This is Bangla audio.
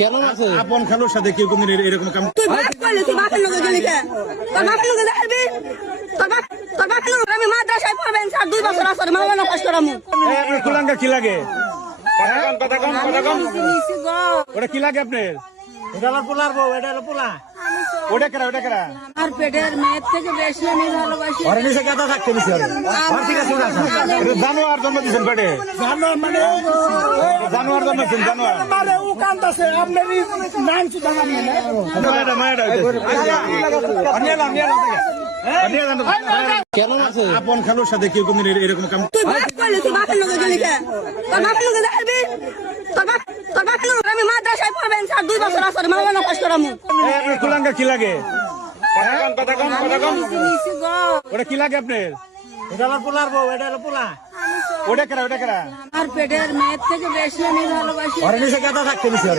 কেন আছে আপন খালুর সাথে কেউ কোনদিন এরকম কাম তুই ভাত করলি তুই বাপের লোকে গেলি কে তোর বাপের লোকে যাবি তোর বাপের লোকে আমি মাদ্রাসায় পড়বেন স্যার 2 বছর আসরে মাওলানা পাস করামু আপনার কুলাঙ্গা কি লাগে কথা কম ওটা কি লাগে আপনার এটা হলো পোলার বউ, এটা হলো পোলা। ওটা কেরা আর পেটের মেয়ের থেকে বেশি আমি ভালোবাসি ওর নিচে কেদা থাকতে নিছি ওর ঠিক আছে এটা জানোয়ার জন্ম দিছেন পেটে জানোয়ার মানে জানোয়ার জন্ম দিছেন জানোয়ার মানে ও কান্দাছে, আপনার নাম শুধু জানেন না। মায়েরা কেন আছে আপন খালুর সাথে কেউ কোনদিন এরকম কাম তুই ভাত করলি তুই বাপের লোকে গেলি কে তোর বাপের লোকে যাবি তোর বাপের লোকে আমি মাদ্রাসায় পড়বেন স্যার 2 বছর আসরে মাওলানা পাস করামু আপনার কুলাঙ্গা কি লাগে কথা কম ওটা কি লাগে আপনার এটা হলো পোলার বউ, এটা হলো পোলা। ওটা কেরা আর পেটের মেয়ের থেকে বেশি আমি ভালোবাসি ওর নিচে কেদা থাকতে নিছি ওর